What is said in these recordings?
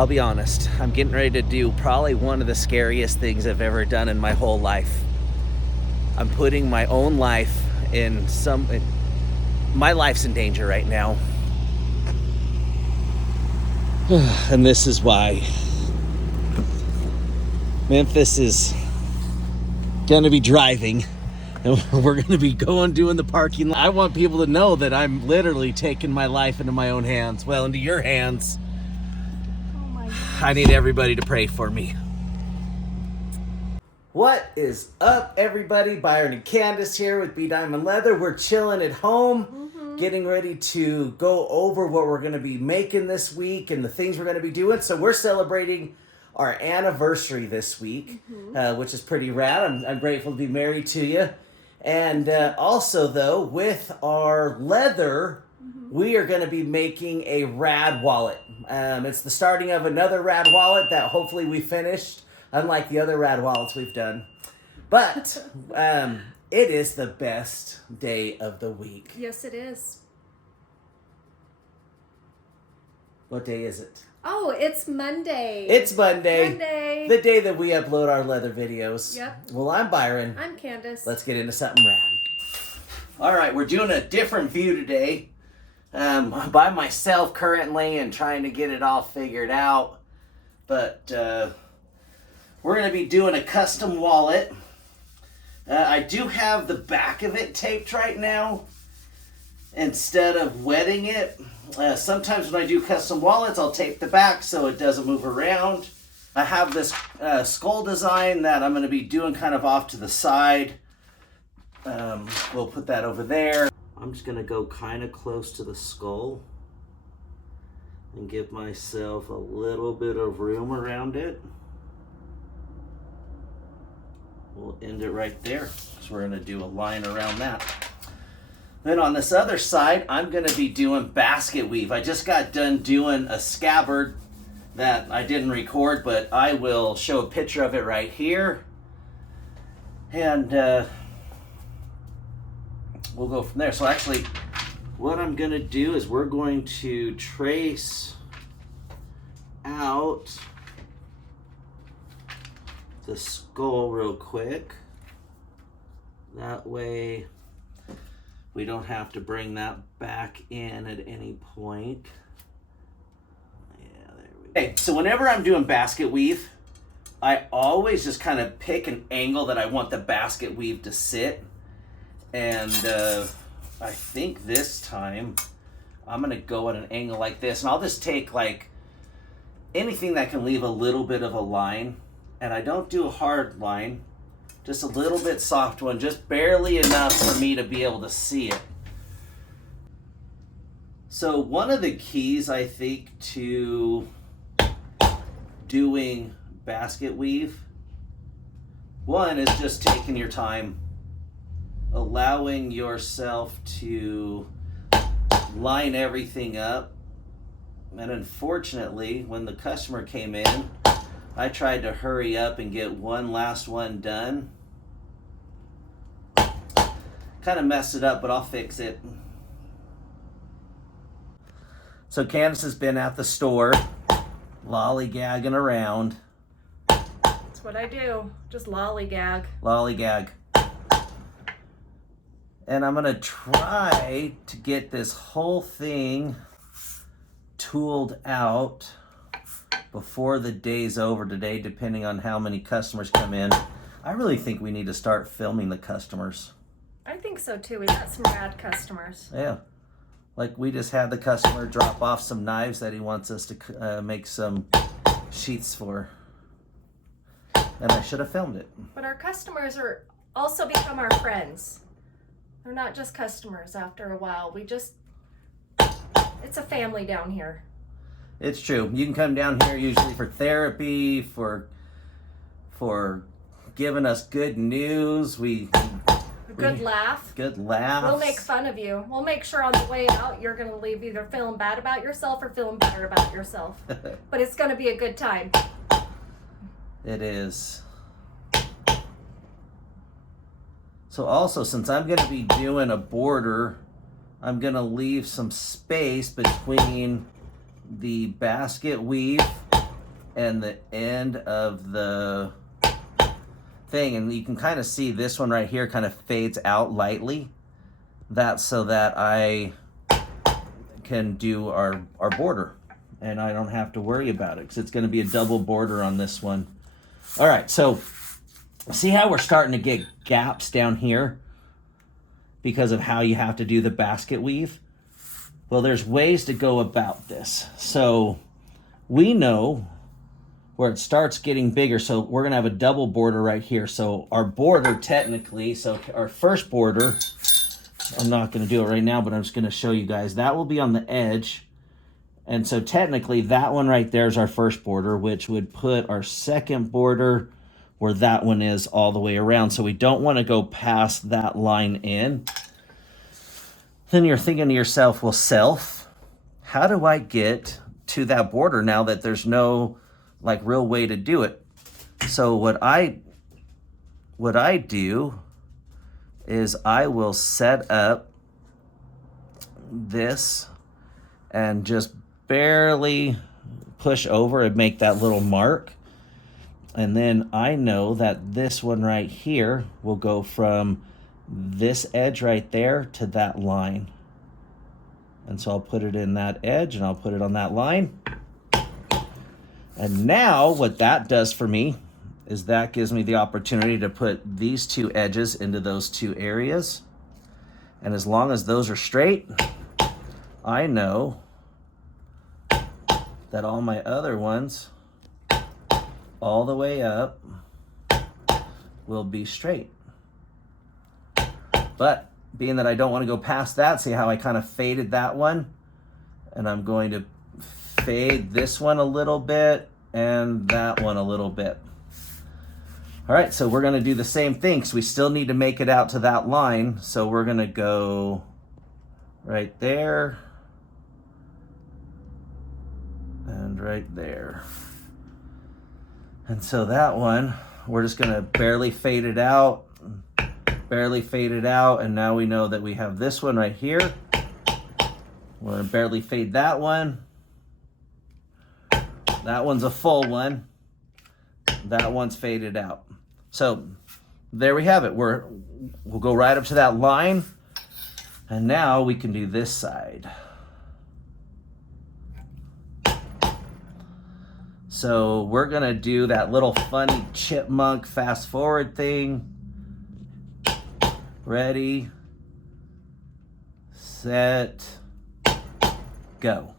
I'll be honest, I'm getting ready to do probably one of the scariest things I've ever done in my whole life. I'm putting my own life in my life's in danger right now. And this is why. Memphis is gonna be driving and we're gonna be doing the parking lot. I want people to know that I'm literally taking my life into my own hands. Well, into your hands. I need everybody to pray for me. What is up, everybody? Byron and Candace here with Bdiamond Leather. We're chilling at home, getting ready to go over what we're going to be making this week and the things we're going to be doing. So we're celebrating our anniversary this week, which is pretty rad. I'm grateful to be married to you. And also, though, with our leather, we are going to be making a rad wallet. It's the starting of another rad wallet that hopefully we finished, unlike the other rad wallets we've done. But it is the best day of the week. Yes, it is. What day is it? Oh, it's Monday. It's Monday. Monday. The day that we upload our leather videos. Yep. Well, I'm Byron. I'm Candace. Let's get into something rad. All right, we're doing a different view today. By myself currently and trying to get it all figured out. But we're going to be doing a custom wallet. I do have the back of it taped right now instead of wetting it. Sometimes when I do custom wallets, I'll tape the back so it doesn't move around. I have this skull design that I'm going to be doing kind of off to the side. We'll put that over there. I'm just going to go kind of close to the skull and give myself a little bit of room around it. We'll end it right there. So we're going to do a line around that. Then on this other side, I'm going to be doing basket weave. I just got done doing a scabbard that I didn't record, but I will show a picture of it right here. And we'll go from there. So actually, what I'm going to do is we're going to trace out the skull real quick. That way we don't have to bring that back in at any point. Yeah, there we go. Okay, so whenever I'm doing basket weave, I always just kind of pick an angle that I want the basket weave to sit. And I think this time I'm going to go at an angle like this. And I'll just take like anything that can leave a little bit of a line. And I don't do a hard line, just a little bit soft one, just barely enough for me to be able to see it. So one of the keys, I think, to doing basket weave, one is just taking your time, allowing yourself to line everything up. And unfortunately, when the customer came in, I tried to hurry up and get one last one done. Kind of messed it up, but I'll fix it. So Candace has been at the store, lollygagging around. That's what I do. Just lollygag. Lollygag. And I'm gonna try to get this whole thing tooled out before the day's over today, depending on how many customers come in. I really think we need to start filming the customers. I think so too. We got some rad customers. Yeah. Like we just had the customer drop off some knives that he wants us to make some sheaths for. And I should have filmed it. But our customers are also become our friends. They're not just customers after a while. It's a family down here. It's true. You can come down here usually for therapy, for giving us good news. A good laugh. Good laughs. We'll make fun of you. We'll make sure on the way out you're going to leave either feeling bad about yourself or feeling better about yourself. But it's going to be a good time. It is. So also, since I'm going to be doing a border, I'm going to leave some space between the basket weave and the end of the thing, and you can kind of see this one right here kind of fades out lightly. That's so that I can do our border, and I don't have to worry about it because it's going to be a double border on this one. All right, so see how we're starting to get gaps down here because of how you have to do the basket weave? Well, there's ways to go about this. So we know where it starts getting bigger, so we're gonna have a double border right here. So our border technically, so our first border, I'm not gonna do it right now, but I'm just gonna show you guys, that will be on the edge. And so technically that one right there is our first border, which would put our second border where that one is all the way around. So we don't wanna go past that line in. Then you're thinking to yourself, well, self, how do I get to that border now that there's no like real way to do it? So what I do is I will set up this and just barely push over and make that little mark. And then I know that this one right here will go from this edge right there to that line. And so I'll put it in that edge and I'll put it on that line. And now what that does for me is that gives me the opportunity to put these two edges into those two areas. And as long as those are straight, I know that all my other ones all the way up will be straight. But being that I don't want to go past that, see how I kind of faded that one? And I'm going to fade this one a little bit and that one a little bit. All right, so we're going to do the same thing. So we still need to make it out to that line. So we're going to go right there and right there. And so that one, we're just going to barely fade it out. Barely fade it out, and now we know that we have this one right here. We're gonna barely fade that one. That one's a full one. That one's faded out. So there we have it. We'll go right up to that line, and now we can do this side. So we're gonna do that little funny chipmunk fast forward thing. Ready, set, go.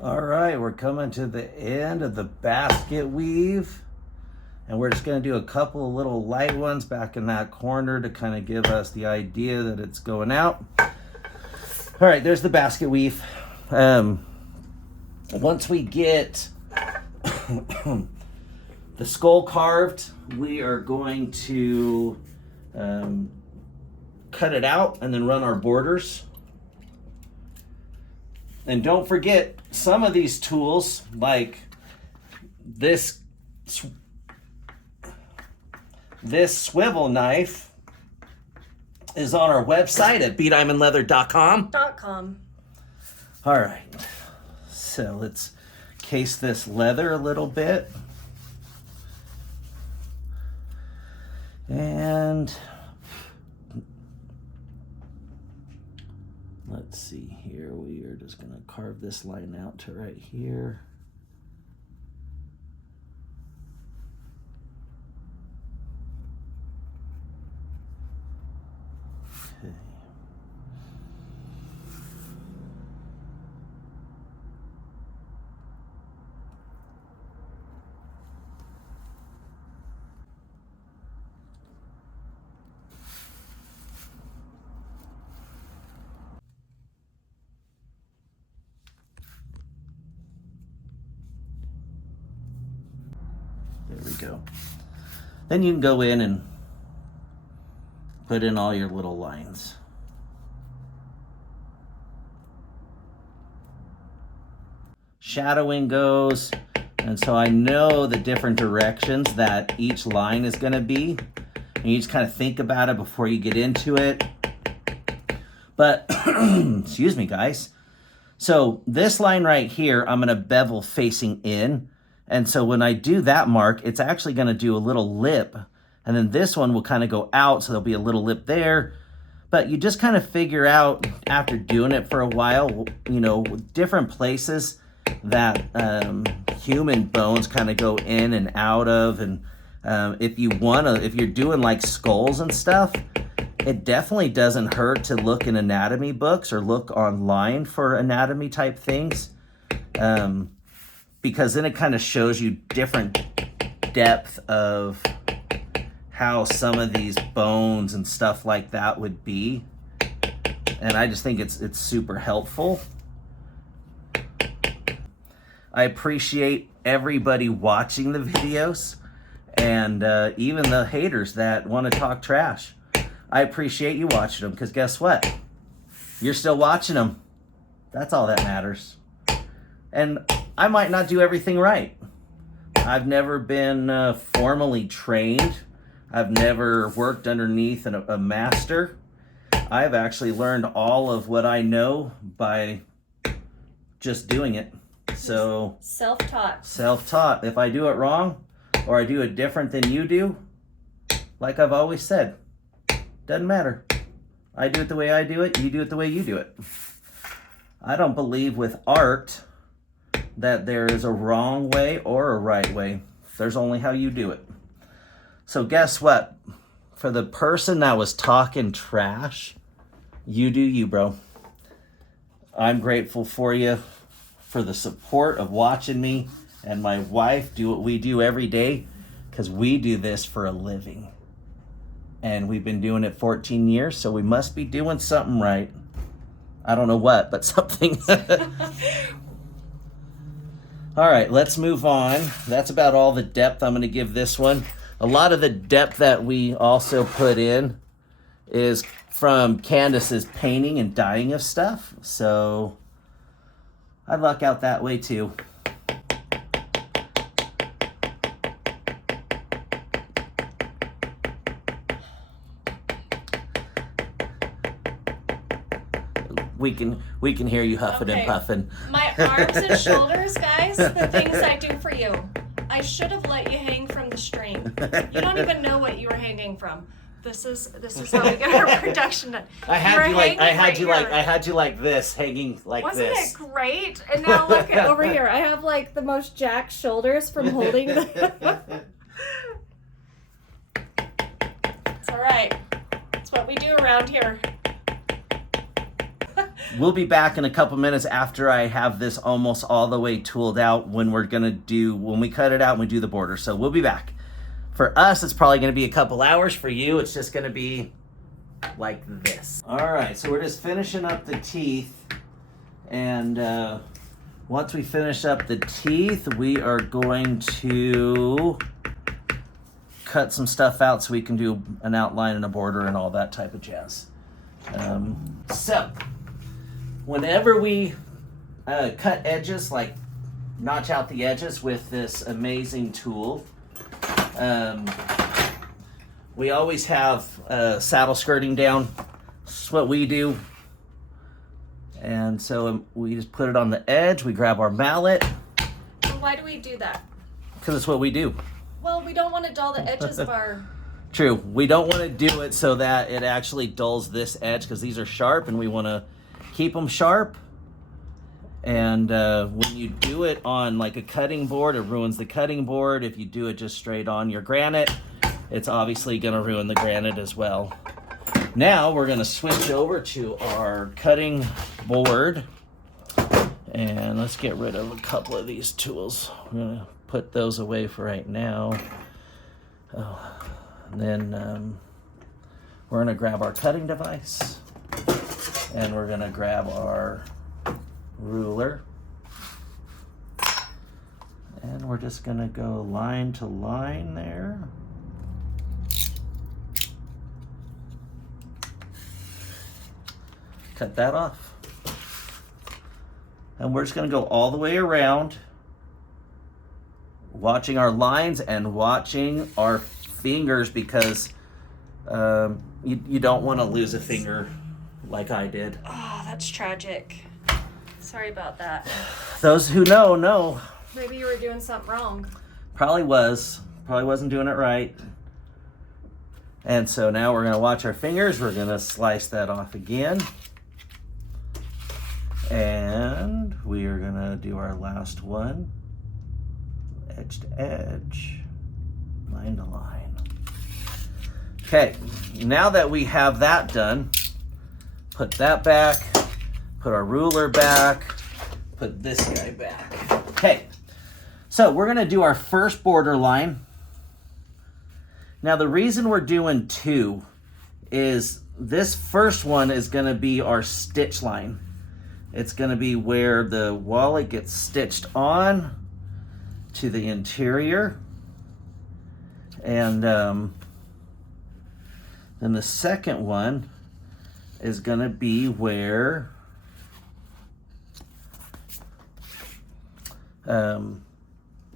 All right, we're coming to the end of the basket weave, and we're just going to do a couple of little light ones back in that corner to kind of give us the idea that it's going out. All right, there's the basket weave. Once we get the skull carved, we are going to cut it out and then run our borders. And don't forget, some of these tools, like this swivel knife, is on our website at bdiamondleather.com. All right, so let's case this leather a little bit. And let's see here, we are just going to carve this line out to right here. Okay. So then you can go in and put in all your little lines. Shadowing goes, and so I know the different directions that each line is going to be, and you just kind of think about it before you get into it. But excuse me, guys. So this line right here, I'm going to bevel facing in, and so when I do that mark, it's actually going to do a little lip, and then this one will kind of go out, so there'll be a little lip there. But you just kind of figure out after doing it for a while, you know, different places that human bones kind of go in and out of. And if you're doing like skulls and stuff, it definitely doesn't hurt to look in anatomy books or look online for anatomy type things, because then it kind of shows you different depth of how some of these bones and stuff like that would be. And I just think it's super helpful. I appreciate everybody watching the videos, and even the haters that want to talk trash. I appreciate you watching them, because guess what? You're still watching them. That's all that matters. And I might not do everything right. I've never been formally trained. I've never worked underneath a master. I've actually learned all of what I know by just doing it. So self-taught. Self-taught. If I do it wrong or I do it different than you do, like I've always said, doesn't matter. I do it the way I do it, you do it the way you do it. I don't believe with art that there is a wrong way or a right way. There's only how you do it. So guess what? For the person that was talking trash, you do you, bro. I'm grateful for you, for the support of watching me and my wife do what we do every day, because we do this for a living. And we've been doing it 14 years, so we must be doing something right. I don't know what, but something. All right, let's move on. That's about all the depth I'm going to give this one. A lot of the depth that we also put in is from Candace's painting and dyeing of stuff. So I luck out that way too. We can hear you huffing and puffing. My arms and shoulders, guys, the things I do for you. I should have let you hang from the string. You don't even know what you were hanging from. This is how we get our production done. I had you like this, hanging like Wasn't this. Wasn't it great? And now look at over here. I have like the most jacked shoulders from holding the It's all right. It's what we do around here. We'll be back in a couple minutes after I have this almost all the way tooled out when we cut it out and we do the border. So we'll be back. For us, it's probably going to be a couple hours. For you, it's just going to be like this. All right, so we're just finishing up the teeth. And once we finish up the teeth, we are going to cut some stuff out so we can do an outline and a border and all that type of jazz. So whenever we cut edges, like notch out the edges with this amazing tool, we always have saddle skirting down. That's what we do. And so we just put it on the edge. We grab our mallet. Why do we do that? Because it's what we do. Well, we don't want to dull the edges of our... True. We don't want to do it so that it actually dulls this edge, because these are sharp and we want to keep them sharp. And when you do it on like a cutting board, it ruins the cutting board. If you do it just straight on your granite, it's obviously going to ruin the granite as well. Now we're going to switch over to our cutting board. And let's get rid of a couple of these tools. We're going to put those away for right now. And then we're going to grab our cutting device. And we're going to grab our ruler. And we're just gonna go line to line there. Cut that off. And we're just gonna go all the way around, watching our lines and watching our fingers, because you don't want to lose a finger like I did. Oh, that's tragic. Sorry about that. Those who know. Maybe you were doing something wrong. Probably wasn't doing it right. And so now we're gonna watch our fingers. We're gonna slice that off again. And we are gonna do our last one. Edge to edge, line to line. Okay, now that we have that done, put that back, put our ruler back, put this guy back. Okay, so we're gonna do our first border line. Now the reason we're doing two is this first one is gonna be our stitch line. It's gonna be where the wallet gets stitched on to the interior. And then the second one is gonna be where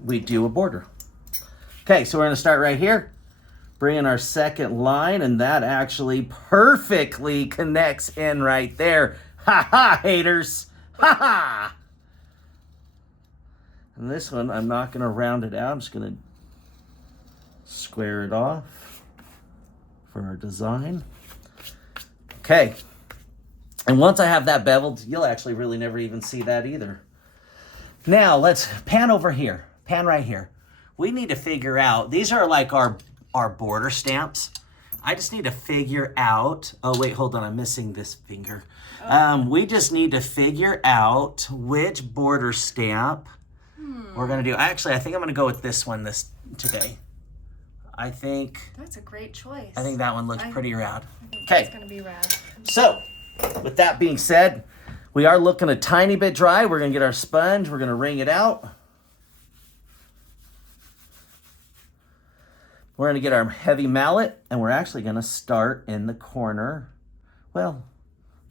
we do a border. Okay, so we're gonna start right here, bring in our second line, and that actually perfectly connects in right there. Ha ha, haters, ha ha. And this one, I'm not gonna round it out, I'm just gonna square it off for our design. Okay, and once I have that beveled, you'll actually really never even see that either. Now let's pan over here, pan right here. We need to figure out, these are like our border stamps. I just need to figure out, oh wait, hold on, I'm missing this finger. We just need to figure out which border stamp we're gonna do. Actually, I think I'm gonna go with this one today. I think that's a great choice. I think that one looks pretty rad. Okay, it's gonna be rad. So, with that being said, we are looking a tiny bit dry. We're gonna get our sponge. We're gonna wring it out. We're gonna get our heavy mallet, and we're actually gonna start in the corner. Well,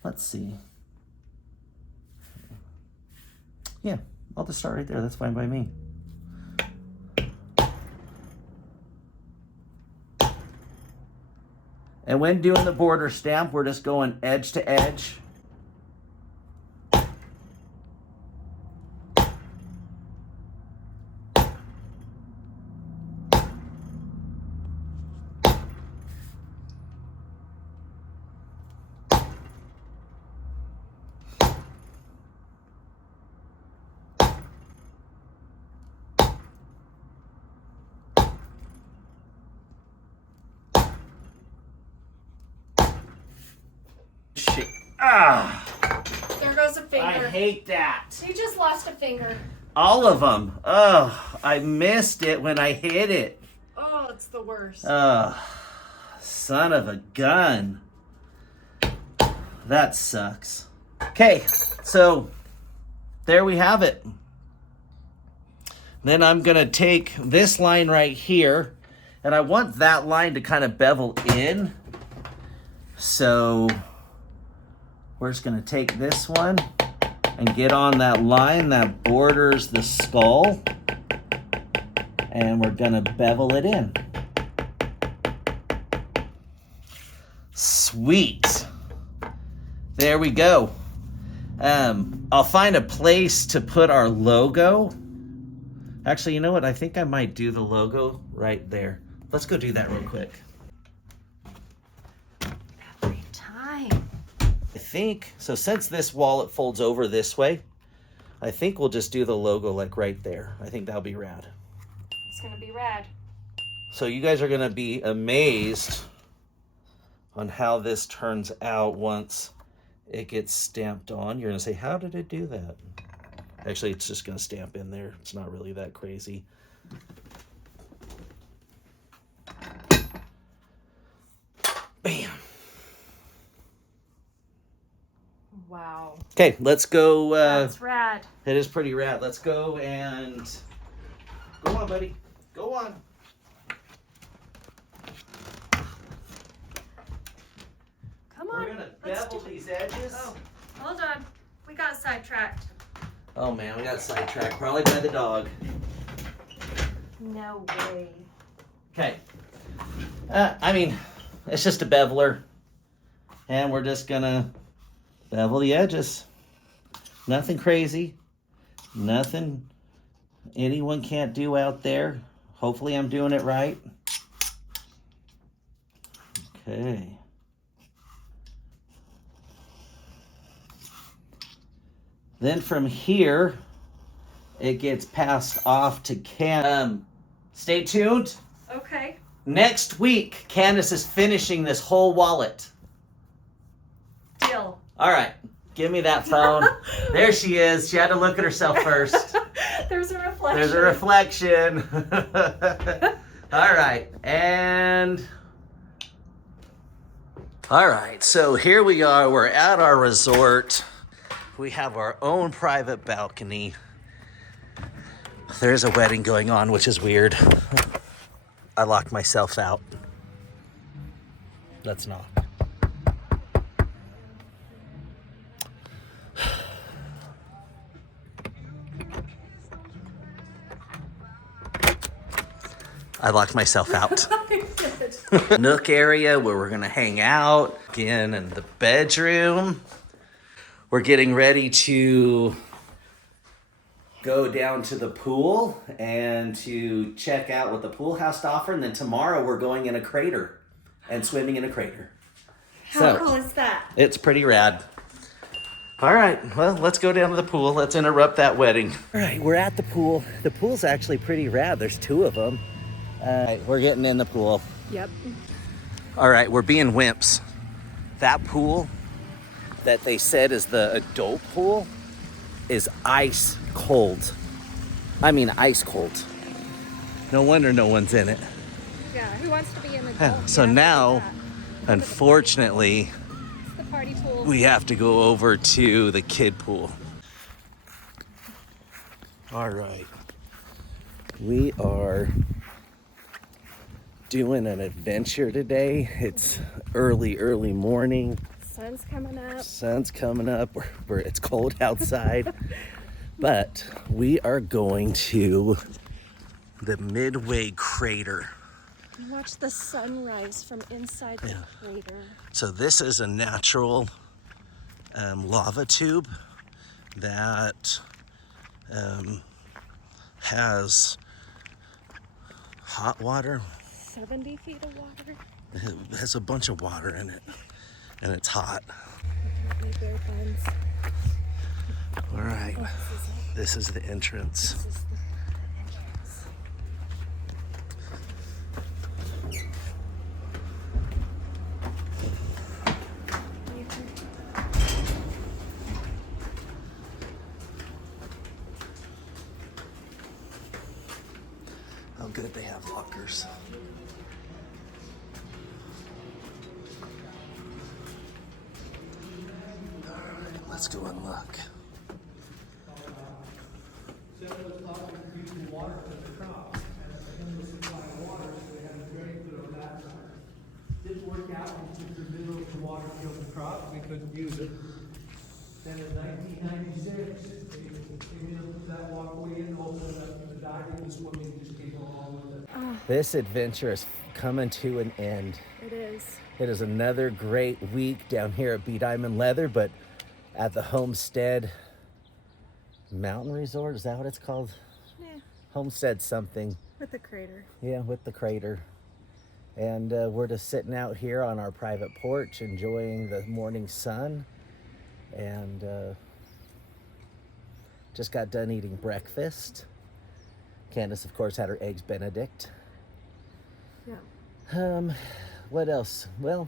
let's see. Yeah, I'll just start right there. That's fine by me. And when doing the border stamp, we're just going edge to edge. Shit. Ah! There goes a finger. I hate that. You just lost a finger. All of them. Oh, I missed it when I hit it. Oh, it's the worst. Son of a gun. That sucks. Okay, so there we have it. Then I'm gonna take this line right here, and I want that line to kind of bevel in. So we're just gonna take this one and get on that line that borders the skull, and we're gonna bevel it in. Sweet. There we go. I'll find a place to put our logo. Actually, you know what? I think I might do the logo right there. Let's go do that real quick. Every time. I think, so since this wallet folds over this way, I think we'll just do the logo like right there. I think that'll be rad. It's gonna be rad. So you guys are gonna be amazed on how this turns out once it gets stamped on. You're gonna say, how did it do that? Actually, it's just gonna stamp in there. It's not really that crazy. Bam. Wow. Okay, let's go. That's rad. It is pretty rad. Let's go and Go on, buddy. Go on. Come on. We're gonna bevel these edges. Oh, hold on. We got sidetracked. Oh man, we got sidetracked. Probably by the dog. No way. Okay. I mean, it's just a beveler. And we're just gonna bevel the edges. Nothing crazy. Nothing anyone can't do out there. Hopefully I'm doing it right. Okay. Then from here, it gets passed off to Candace. Stay tuned. Okay. Next week, Candace is finishing this whole wallet. Deal. All right, give me that phone. There she is. She had to look at herself first. There's a reflection. There's a reflection. All right, and... All right, so here we are. We're at our resort. We have our own private balcony. There's a wedding going on, which is weird. I locked myself out. Let's knock. I locked myself out. Nook area where we're gonna hang out. Again, in the bedroom. We're getting ready to go down to the pool and to check out what the pool house offers. And then tomorrow we're going in a crater and swimming in a crater. How cool is that? It's pretty rad. All right, well, let's go down to the pool. Let's interrupt that wedding. All right, we're at the pool. The pool's actually pretty rad. There's 2 of them. All right, we're getting in the pool. Yep. All right, we're being wimps. That pool that they said is the adult pool is ice cold. I mean, ice cold. No wonder no one's in it. Yeah, who wants to be in the pool? So now, unfortunately, It's the party pool. we have to go over to the kid pool. All right. We are doing an adventure today. It's early morning. Sun's coming up. Sun's coming up. It's cold outside. But we are going to the Midway crater. Watch the sunrise from inside the crater. So this is a natural lava tube that has hot water. 70 feet of water. It has a bunch of water in it, and it's hot. My bare buns. All right, Oh, this is the entrance. this is the entrance. Oh, good, they have lockers. All right, let's go and look. Didn't work out because the middle of the water killed the crop, we couldn't use it. Then in 1996, they came in and put that walkway in, opened it up to the diving, the swimming just came along with it. This adventure is coming to an end. It is. It is another great week down here at Bdiamond Leather, but at the Homestead Mountain Resort, is that what it's called? Yeah. Homestead something. With the crater. Yeah, with the crater. And we're just sitting out here on our private porch enjoying the morning sun. And just got done eating breakfast. Candace, of course, had her eggs Benedict. Yeah. What else? Well,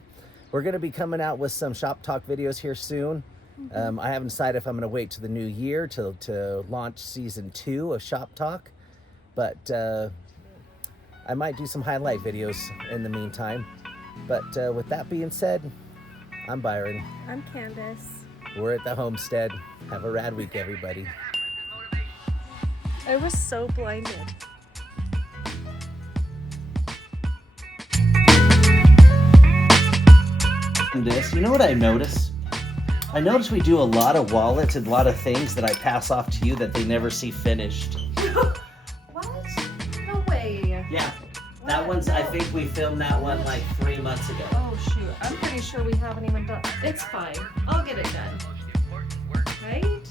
we're going to be coming out with some shop talk videos here soon. I haven't decided if I'm going to wait to the new year to launch season 2 of shop talk, but I might do some highlight videos in the meantime. But with that being said, I'm Byron. I'm Candace. We're at the Homestead. Have a rad week, everybody. I was so blinded. this. You know what I notice? I notice we do a lot of wallets and a lot of things that I pass off to you that they never see finished. What? No way. Yeah. That one's, I think we filmed that one like 3 months ago. Oh shoot, I'm pretty sure we haven't even done. It's fine. I'll get it done. Right?